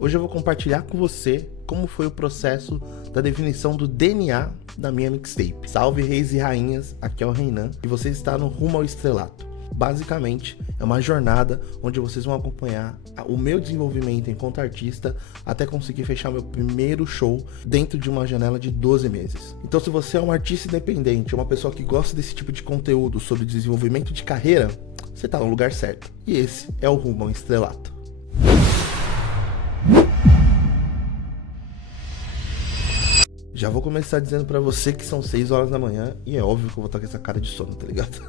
Hoje eu vou compartilhar com você como foi o processo da definição do DNA da minha mixtape. Salve reis e rainhas, aqui é o Reinan e você está no Rumo ao Estrelato. Basicamente, é uma jornada onde vocês vão acompanhar o meu desenvolvimento enquanto artista até conseguir fechar meu primeiro show dentro de uma janela de 12 meses. Então, se você é um artista independente, uma pessoa que gosta desse tipo de conteúdo sobre desenvolvimento de carreira, você está no lugar certo. E esse é o Rumo ao Estrelato. Já vou começar dizendo pra você que são 6 horas da manhã e é óbvio que eu vou estar com essa cara de sono, tá ligado?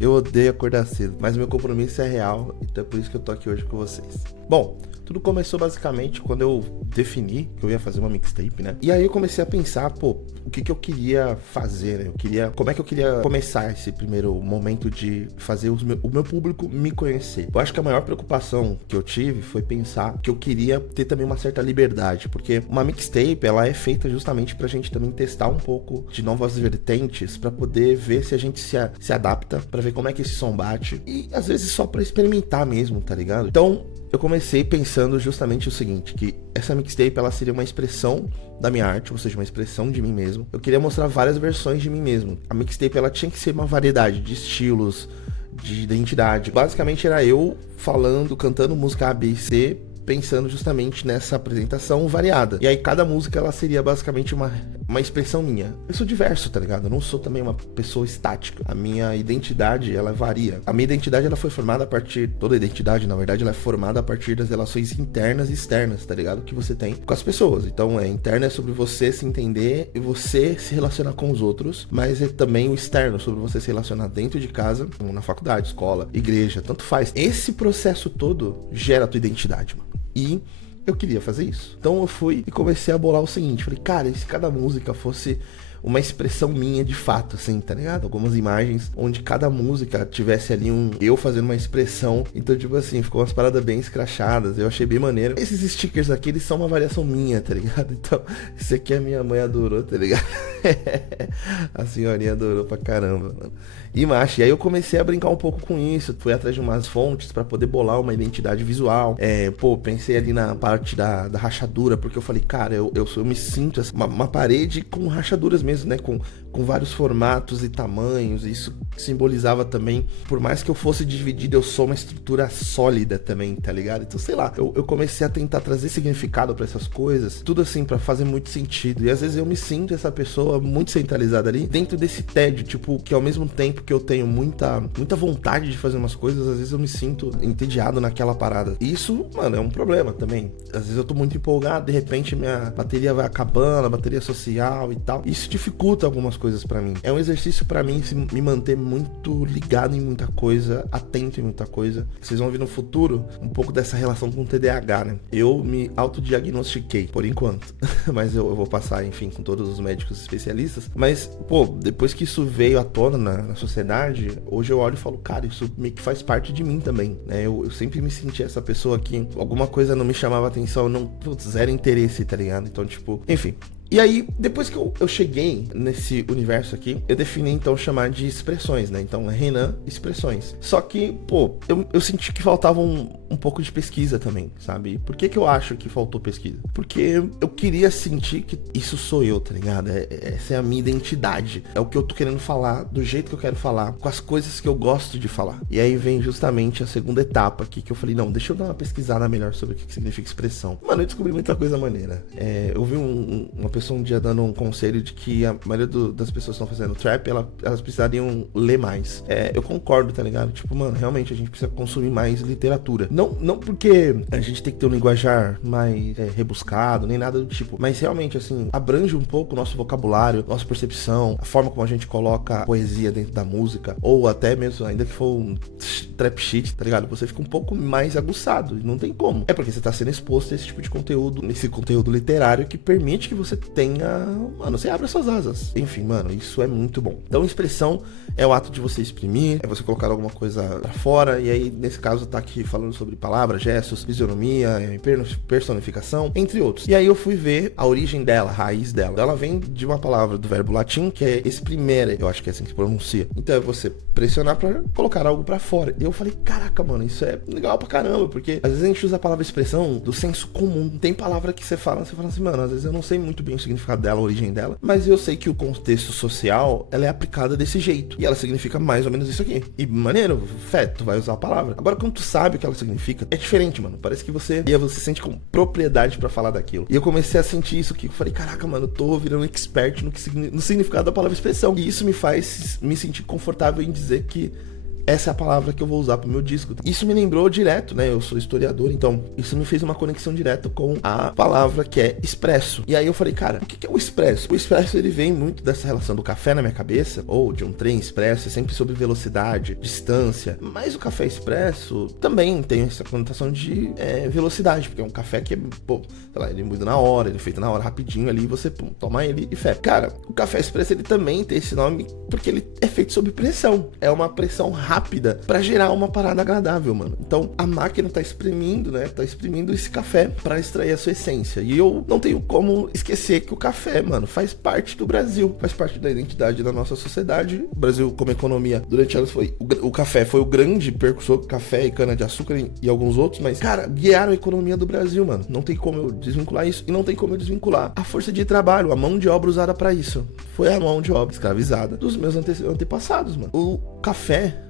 Eu odeio acordar cedo, mas meu compromisso é real, então é por isso que eu tô aqui hoje com vocês. Bom, tudo começou basicamente quando eu defini que eu ia fazer uma mixtape, né? E aí eu comecei a pensar, o que eu queria fazer, né? Como é que eu queria começar esse primeiro momento de fazer o meu público me conhecer. Eu acho que a maior preocupação que eu tive foi pensar que eu queria ter também uma certa liberdade, porque uma mixtape, ela é feita justamente pra gente também testar um pouco de novas vertentes, pra poder ver se a gente se adapta, pra ver como é que esse som bate, e às vezes só pra experimentar mesmo, tá ligado? Então, eu comecei pensando justamente o seguinte, que essa mixtape ela seria uma expressão da minha arte, ou seja, uma expressão de mim mesmo. Eu queria mostrar várias versões de mim mesmo. A mixtape ela tinha que ser uma variedade de estilos, de identidade. Basicamente era eu falando, cantando música A, B e C, pensando justamente nessa apresentação variada. E aí cada música ela seria basicamente uma expressão minha. Eu sou diverso, tá ligado? Eu não sou também uma pessoa estática. A minha identidade, ela varia. A minha identidade, ela foi formada a partir... Toda identidade, na verdade, ela é formada a partir das relações internas e externas, tá ligado? Que você tem com as pessoas. Então, interna é sobre você se entender e você se relacionar com os outros, mas é também o externo, sobre você se relacionar dentro de casa, na faculdade, escola, igreja, tanto faz. Esse processo todo gera a tua identidade, mano. E eu queria fazer isso. Então eu fui e comecei a bolar o seguinte. Falei, cara, e se cada música fosse uma expressão minha de fato, assim, tá ligado? Algumas imagens onde cada música tivesse ali eu fazendo uma expressão. Então, tipo assim, ficou umas paradas bem escrachadas. Eu achei bem maneiro. Esses stickers aqui, eles são uma variação minha, tá ligado? Então, esse aqui a minha mãe adorou, tá ligado? A senhorinha adorou pra caramba, mano. E macho, e aí eu comecei a brincar um pouco com isso. Fui atrás de umas fontes pra poder bolar uma identidade visual. Pensei ali na parte da rachadura, porque eu falei, cara, eu me sinto assim, uma parede com rachaduras mesmo, né? Com vários formatos e tamanhos. Isso simbolizava também, por mais que eu fosse dividido, eu sou uma estrutura sólida também, tá ligado? Então, sei lá, eu comecei a tentar trazer significado pra essas coisas, tudo assim, pra fazer muito sentido. E às vezes eu me sinto essa pessoa muito centralizada ali, dentro desse tédio, tipo, que ao mesmo tempo que eu tenho muita vontade de fazer umas coisas, às vezes eu me sinto entediado naquela parada. E isso, mano, é um problema também. Às vezes eu tô muito empolgado, de repente minha bateria vai acabando, a bateria social e tal. Isso dificulta algumas coisas pra mim. É um exercício pra mim me manter muito ligado em muita coisa, atento em muita coisa. Vocês vão ver no futuro um pouco dessa relação com o TDAH, né? Eu me autodiagnostiquei, por enquanto. Mas eu vou passar, enfim, com todos os médicos especialistas. Mas, depois que isso veio à tona na sociedade, hoje eu olho e falo, cara, isso meio que faz parte de mim também, né? Eu sempre me senti essa pessoa que alguma coisa não me chamava atenção, zero interesse, tá ligado? Então, tipo, enfim. E aí, depois que eu cheguei nesse universo aqui, eu defini então chamar de expressões, né? Então, Reinan Expressões. Só que, eu senti que faltava um pouco de pesquisa também, sabe? Por que eu acho que faltou pesquisa? Porque eu queria sentir que isso sou eu, tá ligado? Essa é a minha identidade. É o que eu tô querendo falar, do jeito que eu quero falar, com as coisas que eu gosto de falar. E aí vem justamente a segunda etapa aqui, que eu falei, não, deixa eu dar uma pesquisada melhor sobre o que significa expressão. Mano, eu descobri muita coisa maneira. Eu vi uma pessoa um dia dando um conselho de que a maioria das pessoas que estão fazendo trap, elas precisariam ler mais. Eu concordo, tá ligado? Tipo, mano, realmente a gente precisa consumir mais literatura. Não porque a gente tem que ter um linguajar mais rebuscado, nem nada do tipo, mas realmente, assim, abrange um pouco o nosso vocabulário, nossa percepção, a forma como a gente coloca a poesia dentro da música, ou até mesmo, ainda que for um trap shit, tá ligado? Você fica um pouco mais aguçado, e não tem como. É porque você tá sendo exposto a esse tipo de conteúdo, nesse conteúdo literário que permite que você tenha... Mano, você abre as suas asas. Enfim, mano, isso é muito bom. Então, expressão é o ato de você exprimir, é você colocar alguma coisa pra fora, e aí, nesse caso, tá aqui falando sobre palavras, gestos, fisionomia, personificação, entre outros. E aí eu fui ver a origem dela, a raiz dela. Ela vem de uma palavra do verbo latim, que é exprimere, eu acho que é assim que se pronuncia. Então é você pressionar pra colocar algo pra fora. E eu falei, caraca, mano, isso é legal pra caramba, porque às vezes a gente usa a palavra expressão do senso comum. Tem palavra que você fala assim, mano, às vezes eu não sei muito bem o significado dela, a origem dela, mas eu sei que o contexto social, ela é aplicada desse jeito. E ela significa mais ou menos isso aqui. E maneiro, fé, tu vai usar a palavra. Agora, quando tu sabe o que ela significa, é diferente, mano. Parece que você sente com propriedade pra falar daquilo. E eu comecei a sentir isso, que eu falei, caraca, mano, eu tô virando expert no significado da palavra expressão. E isso me faz me sentir confortável em dizer que essa é a palavra que eu vou usar pro meu disco. Isso me lembrou direto, né? Eu sou historiador, então isso me fez uma conexão direta com a palavra que é expresso. E aí eu falei, cara, o que é o expresso? O expresso, ele vem muito dessa relação do café na minha cabeça, ou de um trem expresso, é sempre sobre velocidade, distância. Mas o café expresso também tem essa conotação de velocidade, porque é um café que é, pô, sei lá, ele muda na hora, ele é feito na hora, rapidinho ali, você toma ele e fé. Cara, o café expresso, ele também tem esse nome porque ele é feito sob pressão. É uma pressão rápida pra gerar uma parada agradável, mano. Então, a máquina tá exprimindo, né? Tá exprimindo esse café pra extrair a sua essência. E eu não tenho como esquecer que o café, mano, faz parte do Brasil. Faz parte da identidade da nossa sociedade. O Brasil, como economia, durante anos foi... O café foi o grande percursor, café e cana-de-açúcar e alguns outros, mas, cara, guiaram a economia do Brasil, mano. Não tem como eu desvincular isso e não tem como eu desvincular a força de trabalho, a mão de obra usada pra isso. Foi a mão de obra escravizada dos meus antepassados, mano. O café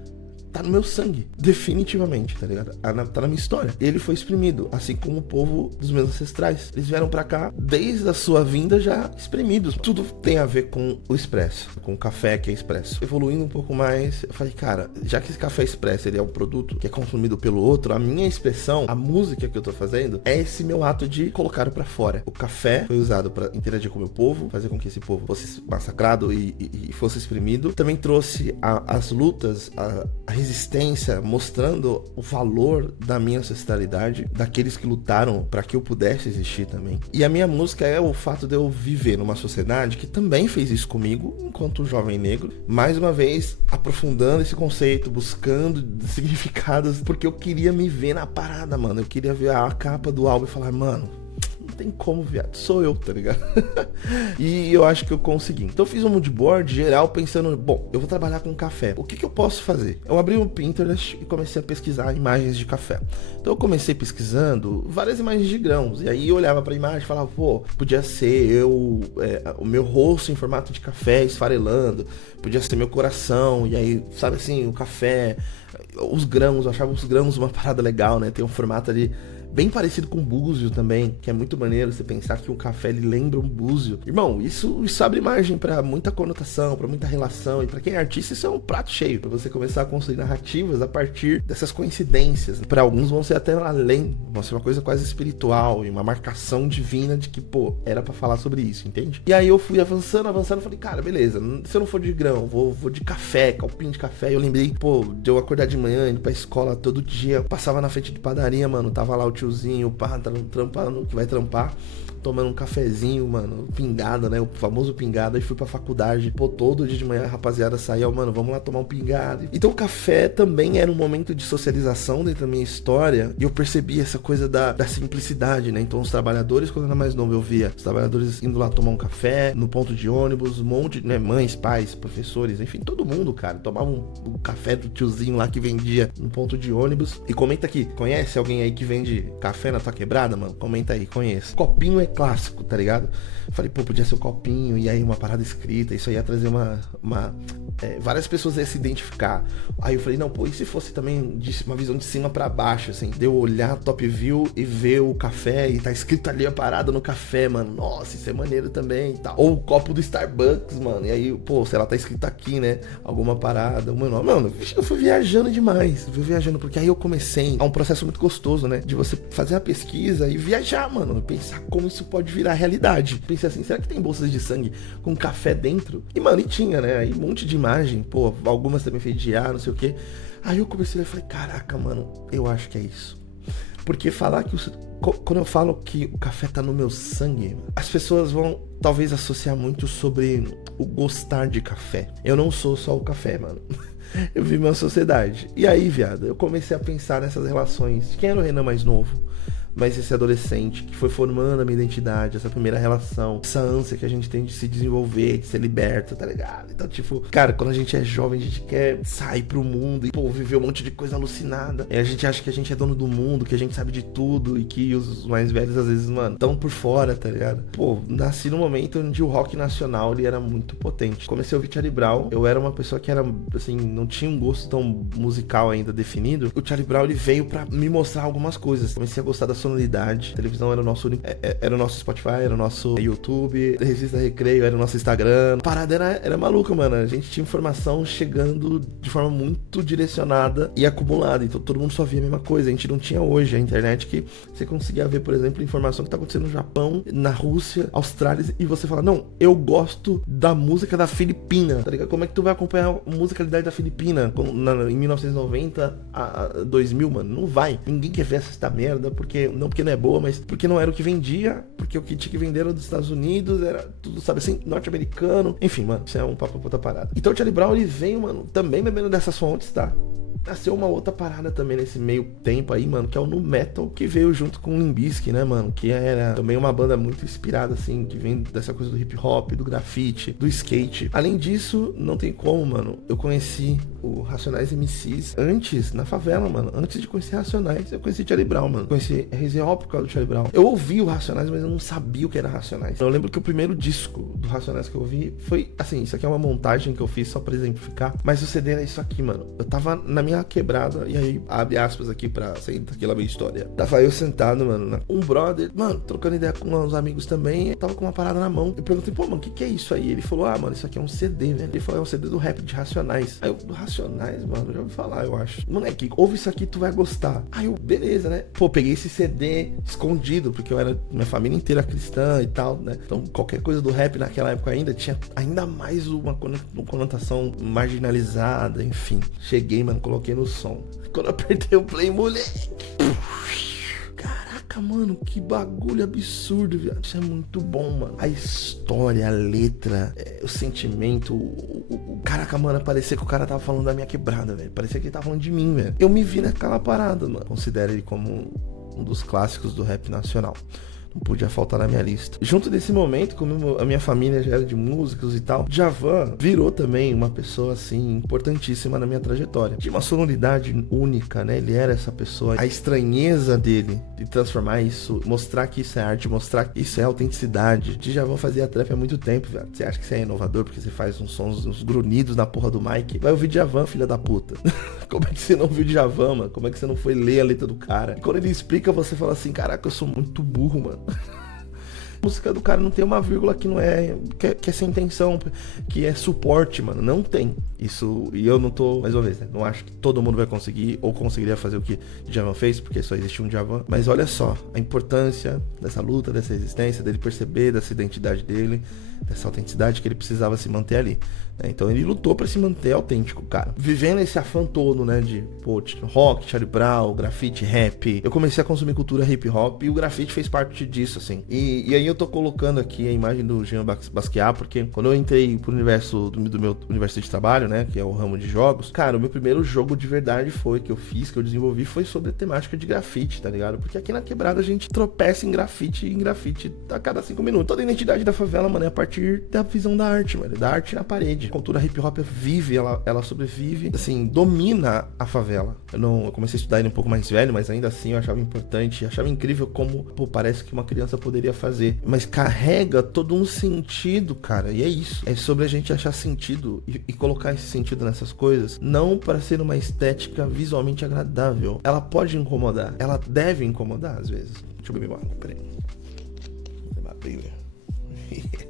tá no meu sangue, definitivamente, tá ligado? Tá na minha história. Ele foi exprimido, assim como o povo dos meus ancestrais. Eles vieram pra cá desde a sua vinda já exprimidos. Tudo tem a ver com o expresso, com o café que é expresso. Evoluindo um pouco mais, eu falei, cara, já que esse café expresso ele é um produto que é consumido pelo outro, a minha expressão, a música que eu tô fazendo, é esse meu ato de colocar pra fora. O café foi usado pra interagir com o meu povo, fazer com que esse povo fosse massacrado e fosse exprimido. Também trouxe as lutas, a resistência, mostrando o valor da minha ancestralidade, daqueles que lutaram para que eu pudesse existir também. E a minha música é o fato de eu viver numa sociedade que também fez isso comigo, enquanto jovem negro, mais uma vez aprofundando esse conceito, buscando significados, porque eu queria me ver na parada, mano. Eu queria ver a capa do álbum e falar, mano, não tem como, viado, sou eu, tá ligado? E eu acho que eu consegui. Então eu fiz um mood board geral pensando, bom, eu vou trabalhar com café. O que eu posso fazer? Eu abri o Pinterest e comecei a pesquisar imagens de café. Então eu comecei pesquisando várias imagens de grãos. E aí eu olhava pra imagem e falava, pô, podia ser o meu rosto em formato de café esfarelando. Podia ser meu coração. E aí, sabe assim, o café, os grãos, eu achava os grãos uma parada legal, né? Tem um formato ali bem parecido com búzio também, que é muito maneiro você pensar que um café ele lembra um búzio. Irmão, isso abre margem pra muita conotação, pra muita relação, e pra quem é artista isso é um prato cheio, pra você começar a construir narrativas a partir dessas coincidências. Pra alguns vão ser até além, vão ser uma coisa quase espiritual e uma marcação divina de que, pô, era pra falar sobre isso, entende? E aí eu fui avançando, falei, cara, beleza, se eu não for de grão, vou de café, calpinho de café. Eu lembrei, pô, de eu acordar de manhã, indo pra escola todo dia, passava na frente de padaria, mano, tava lá o tiozinho, pá, trampando, que vai trampar, tomando um cafezinho, mano, pingada, né, o famoso pingada, e fui pra faculdade, pô, todo dia de manhã a rapaziada saía, mano, vamos lá tomar um pingado. Então o café também era um momento de socialização dentro da minha história, e eu percebi essa coisa da simplicidade, né, então os trabalhadores, quando eu era mais novo, eu via os trabalhadores indo lá tomar um café, no ponto de ônibus, um monte, né, mães, pais, professores, enfim, todo mundo, cara, tomava um café do tiozinho lá que vendia no ponto de ônibus. E comenta aqui, conhece alguém aí que vende café na tua quebrada, mano? Comenta aí, conheço. Copinho é clássico, tá ligado? Eu falei, pô, podia ser o copinho, e aí uma parada escrita, isso aí ia trazer várias pessoas iam se identificar. Aí eu falei, não, pô, e se fosse também uma visão de cima pra baixo, assim, de eu olhar top view e ver o café e tá escrito ali a parada no café, mano, nossa, isso é maneiro também e tal. Ou o copo do Starbucks, mano, e aí, pô, sei lá, tá escrito aqui, né, alguma parada, mano, eu fui viajando demais, porque aí eu comecei a um processo muito gostoso, né, de você fazer a pesquisa e viajar, mano, pensar como isso pode virar realidade. Pensei assim, será que tem bolsas de sangue com café dentro? E, mano, e tinha, né, aí um monte de imagem, pô, algumas também feitas de ar, não sei o que. Aí eu comecei a falei, caraca, mano, eu acho que é isso. Porque falar que quando eu falo que o café tá no meu sangue, as pessoas vão talvez associar muito sobre o gostar de café. Eu não sou só o café, mano. Eu vivo uma sociedade. E aí, viado, eu comecei a pensar nessas relações. Quem era o Renan mais novo? mas esse adolescente que foi formando a minha identidade, essa primeira relação, essa ânsia que a gente tem de se desenvolver, de ser liberto, tá ligado? Então, tipo, cara, quando a gente é jovem, a gente quer sair pro mundo e, pô, viver um monte de coisa alucinada. E a gente acha que a gente é dono do mundo, que a gente sabe de tudo e que os mais velhos, às vezes, mano, estão por fora, tá ligado? Pô, nasci num momento onde o rock nacional, ele era muito potente. Comecei a ouvir Charlie Brown, eu era uma pessoa que era, assim, não tinha um gosto tão musical ainda definido. O Charlie Brown, ele veio pra me mostrar algumas coisas. Comecei a gostar da sonoridade. A televisão era o nosso era o nosso Spotify, era o nosso YouTube, Revista Recreio, era o nosso Instagram. A parada era maluca, mano. A gente tinha informação chegando de forma muito direcionada e acumulada. Então todo mundo só via a mesma coisa. A gente não tinha hoje a internet que você conseguia ver, por exemplo, informação que tá acontecendo no Japão, na Rússia, Austrália, e você fala, não, eu gosto da música da Filipina, tá ligado? Como é que tu vai acompanhar a musicalidade da Filipina em 1990 a 2000, mano? Não vai. Ninguém quer ver essa merda, porque não é boa, mas porque não era o que vendia, porque o que tinha que vender era dos Estados Unidos, era tudo, sabe assim, norte-americano. Enfim, mano, isso é um papo pra outra parada. Então o Charlie Brown, ele veio, mano, também bebendo dessas fontes, tá? Nasceu uma outra parada também nesse meio tempo aí, mano, que é o nu metal, que veio junto com o Limp Bizkit, né, mano, que era também uma banda muito inspirada, assim, que vem dessa coisa do hip hop, do grafite, do skate. Além disso, não tem como, mano, eu conheci o Racionais MCs antes, na favela, mano. Antes de conhecer Racionais, eu conheci Charlie Brown, mano. Conheci RZO por causa do Charlie Brown. Eu ouvi o Racionais, mas eu não sabia o que era Racionais. Eu lembro que o primeiro disco do Racionais que eu ouvi foi, assim, isso aqui é uma montagem que eu fiz só pra exemplificar, mas o CD era isso aqui, mano. Eu tava na minha quebrada, e aí, abre aspas aqui pra sair daquela minha história. Tava eu sentado, mano, um brother, mano, trocando ideia com uns amigos também, tava com uma parada na mão. Eu perguntei, pô, mano, o que é isso aí? Ele falou, mano, isso aqui é um CD, velho. Ele falou, é um CD do rap de Racionais. Aí eu, do Racionais, mano, já ouvi falar, eu acho. Moleque, ouve isso aqui, tu vai gostar. Aí eu, beleza, né? Pô, peguei esse CD escondido, porque eu era, minha família inteira cristã e tal, né? Então, qualquer coisa do rap naquela época ainda tinha ainda mais uma conotação marginalizada, enfim. Cheguei, mano, coloquei no som. Quando eu apertei o play, moleque. Caraca, mano, que bagulho absurdo, viado. Isso é muito bom, mano. A história, a letra, o sentimento, Caraca, mano, parecia que o cara tava falando da minha quebrada, velho. Parecia que ele tava falando de mim, velho. Eu me vi naquela parada, mano. Considero ele como um dos clássicos do rap nacional. Não podia faltar na minha lista. Junto desse momento, como a minha família já era de músicos e tal, Djavan virou também uma pessoa, assim, importantíssima na minha trajetória. Tinha uma sonoridade única, né? Ele era essa pessoa. A estranheza dele de transformar isso, mostrar que isso é arte, mostrar que isso é autenticidade. Djavan fazia trap há muito tempo, velho. Você acha que você é inovador porque você faz uns sons, uns grunhidos na porra do mic? Vai ouvir Djavan, filha da puta. Como é que você não viu Djavan, mano? Como é que você não foi ler a letra do cara? E quando ele explica, você fala assim, caraca, eu sou muito burro, mano. A música do cara não tem uma vírgula que não é que é sem intenção, que é suporte, mano. Não tem isso. E eu não tô, mais uma vez, né? Não acho que todo mundo vai conseguir ou conseguiria fazer o que Djavan fez, porque só existe um Djavan. Mas olha só a importância dessa luta, dessa resistência, dele perceber dessa identidade dele, dessa autenticidade que ele precisava se manter ali, né? Então ele lutou pra se manter autêntico, cara. Vivendo esse afã todo, né, de rock, Charlie Brown, grafite, rap. Eu comecei a consumir cultura hip hop e o grafite fez parte disso, assim. E aí eu tô colocando aqui a imagem do Jean Basquiat, porque quando eu entrei pro universo do meu universo de trabalho, né, que é o ramo de jogos, cara, o meu primeiro jogo de verdade que eu fiz, que eu desenvolvi, foi sobre a temática de grafite, tá ligado? Porque aqui na quebrada a gente tropeça em grafite a cada 5 minutos. Toda a identidade da favela, mano, é a partir da visão da arte, mano, da arte na parede. A cultura hip hop vive, ela sobrevive, assim, domina a favela. Eu comecei a estudar ele um pouco mais velho, mas ainda assim eu achava importante, achava incrível como, pô, parece que uma criança poderia fazer, mas carrega todo um sentido, cara, e é isso. É sobre a gente achar sentido e colocar esse sentido nessas coisas, não para ser uma estética visualmente agradável. Ela pode incomodar, ela deve incomodar às vezes. Deixa eu beber uma água, peraí.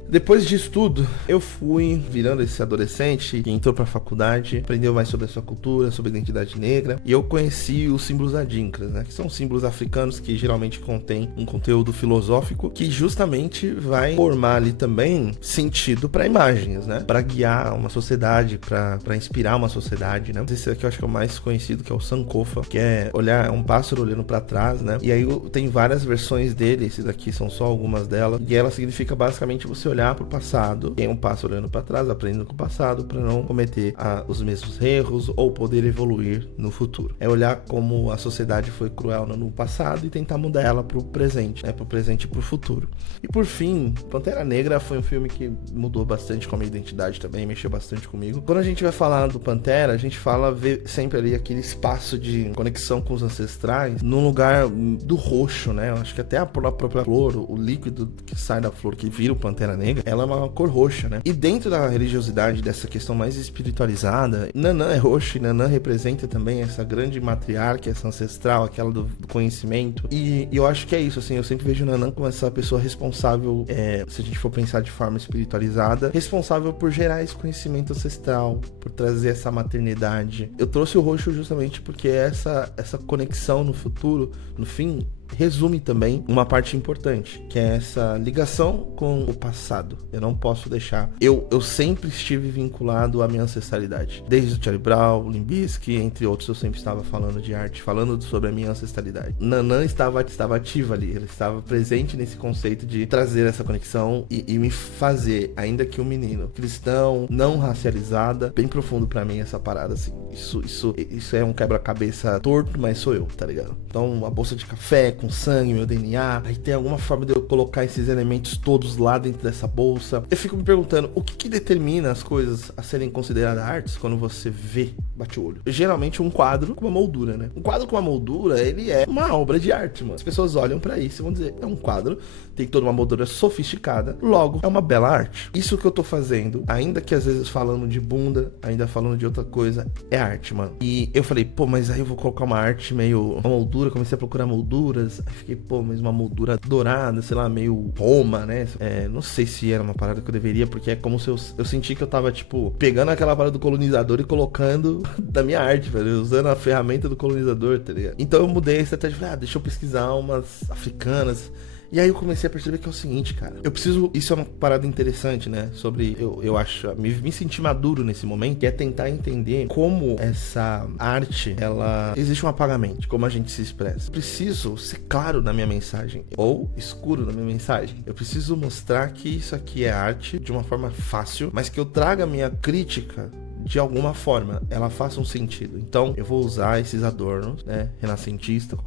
Depois disso tudo, eu fui virando esse adolescente que entrou pra faculdade, aprendeu mais sobre a sua cultura, sobre a identidade negra, e eu conheci os símbolos adinkras, né? Que são símbolos africanos que geralmente contêm um conteúdo filosófico que justamente vai formar ali também sentido pra imagens, né? Pra guiar uma sociedade, pra inspirar uma sociedade, né? Esse aqui eu acho que é o mais conhecido, que é o Sankofa, que é um pássaro olhando pra trás, né? E aí tem várias versões dele, esses aqui são só algumas delas, e ela significa basicamente você olhar olhar pro passado, quem é um pássaro olhando para trás, aprendendo com o passado, para não cometer os mesmos erros ou poder evoluir no futuro. É olhar como a sociedade foi cruel no passado e tentar mudar ela pro presente, né? Pro presente e pro futuro. E por fim, Pantera Negra foi um filme que mudou bastante com a minha identidade também, mexeu bastante comigo. Quando a gente vai falar do Pantera, a gente vê sempre ali aquele espaço de conexão com os ancestrais num lugar do roxo, né? Eu acho que até a própria flor, o líquido que sai da flor, que vira o Pantera Negra, ela é uma cor roxa, né? E dentro da religiosidade, dessa questão mais espiritualizada, Nanã é roxo e Nanã representa também essa grande matriarca, essa ancestral, aquela do conhecimento. E eu acho que é isso, assim, eu sempre vejo Nanã como essa pessoa responsável, se a gente for pensar de forma espiritualizada, responsável por gerar esse conhecimento ancestral, por trazer essa maternidade. Eu trouxe o roxo justamente porque essa conexão no futuro, no fim, resume também uma parte importante, que é essa ligação com o passado. Eu não posso deixar. Eu sempre estive vinculado à minha ancestralidade. Desde o Charlie Brown, o Limp Bizkit, entre outros, eu sempre estava falando de arte, falando sobre a minha ancestralidade. Nanã estava ativa ali, ele estava presente nesse conceito de trazer essa conexão e me fazer, ainda que um menino cristão, não racializada, bem profundo pra mim essa parada, assim. Isso é um quebra-cabeça torto, mas sou eu, tá ligado? Então, uma bolsa de café com sangue, meu DNA, aí tem alguma forma de eu colocar esses elementos todos lá dentro dessa bolsa. Eu fico me perguntando, o que determina as coisas a serem consideradas artes quando você vê, bate o olho? Geralmente um quadro com uma moldura, né? Um quadro com uma moldura, ele é uma obra de arte, mano. As pessoas olham pra isso e vão dizer, é um quadro, tem toda uma moldura sofisticada, logo, é uma bela arte. Isso que eu tô fazendo, ainda que às vezes falando de bunda, ainda falando de outra coisa, é arte, mano. E eu falei, pô, mas aí eu vou colocar uma arte meio, uma moldura, comecei a procurar molduras, aí fiquei, pô, mas uma moldura dourada, sei lá, meio Roma, né? Não sei se era uma parada que eu deveria, porque é como se eu senti que eu tava, tipo, pegando aquela parada do colonizador e colocando da minha arte, velho, usando a ferramenta do colonizador, tá ligado? Então eu mudei a estratégia, deixa eu pesquisar umas africanas. E aí eu comecei a perceber que é o seguinte, cara, eu preciso, isso é uma parada interessante, né, sobre, eu acho, me senti maduro nesse momento, que é tentar entender como essa arte, ela, existe um apagamento, como a gente se expressa. Eu preciso ser claro na minha mensagem, ou escuro na minha mensagem. Eu preciso mostrar que isso aqui é arte de uma forma fácil, mas que eu traga a minha crítica de alguma forma, ela faça um sentido. Então, eu vou usar esses adornos, né, renascentista,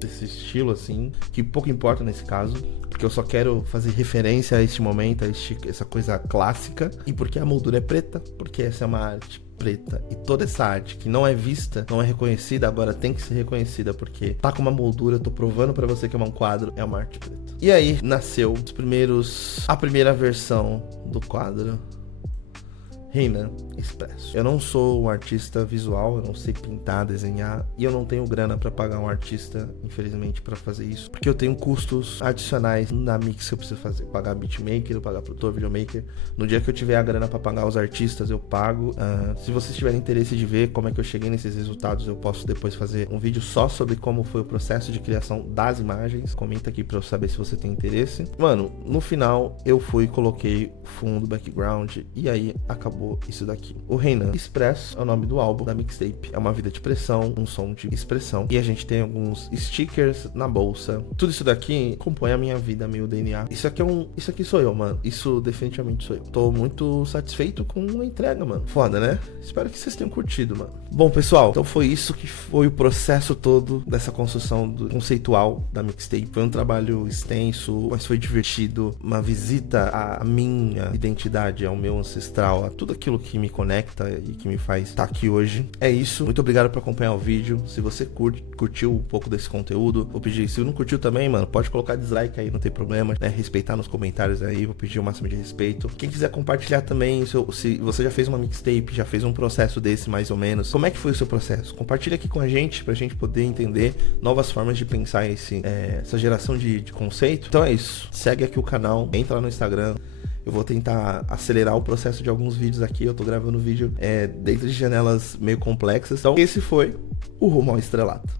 desse estilo assim, que pouco importa nesse caso, porque eu só quero fazer referência a este momento, essa coisa clássica, e porque a moldura é preta, porque essa é uma arte preta, e toda essa arte que não é vista, não é reconhecida, agora tem que ser reconhecida, porque tá com uma moldura, eu tô provando pra você que é um quadro, é uma arte preta. E aí, nasceu a primeira versão do quadro Renan Expresso. Eu não sou um artista visual, eu não sei pintar, desenhar, e eu não tenho grana pra pagar um artista, infelizmente, pra fazer isso, porque eu tenho custos adicionais na mix que eu preciso fazer, pagar beatmaker, eu pagar produtor, videomaker. No dia que eu tiver a grana pra pagar os artistas, eu pago. Se vocês tiverem interesse de ver como é que eu cheguei nesses resultados, eu posso depois fazer um vídeo só sobre como foi o processo de criação das imagens. Comenta aqui pra eu saber se você tem interesse. Mano, no final eu coloquei o fundo, background, e aí acabou isso daqui. O Renan Expresso é o nome do álbum, da mixtape. É uma vida de pressão, um som de expressão. E a gente tem alguns stickers na bolsa. Tudo isso daqui compõe a minha vida, meu DNA. Isso aqui sou eu, mano. Isso definitivamente sou eu. Tô muito satisfeito com a entrega, mano. Foda, né? Espero que vocês tenham curtido, mano. Bom, pessoal, então foi isso que foi o processo todo dessa construção conceitual da mixtape. Foi um trabalho extenso, mas foi divertido. Uma visita à minha identidade, ao meu ancestral, a tudo aquilo que me conecta e que me faz estar aqui hoje. É isso. Muito obrigado por acompanhar o vídeo. Se você curtiu um pouco desse conteúdo, vou pedir, se não curtiu também, mano, pode colocar dislike aí, não tem problema, né? Respeitar nos comentários aí, vou pedir o máximo de respeito. Quem quiser compartilhar também, se você já fez uma mixtape, já fez um processo desse mais ou menos, como é que foi o seu processo? Compartilha aqui com a gente, pra gente poder entender novas formas de pensar essa geração de conceito. Então é isso. Segue aqui o canal, entra lá no Instagram. Eu vou tentar acelerar o processo de alguns vídeos aqui. Eu tô gravando vídeo dentro de janelas meio complexas. Então esse foi o Rumo ao Estrelato.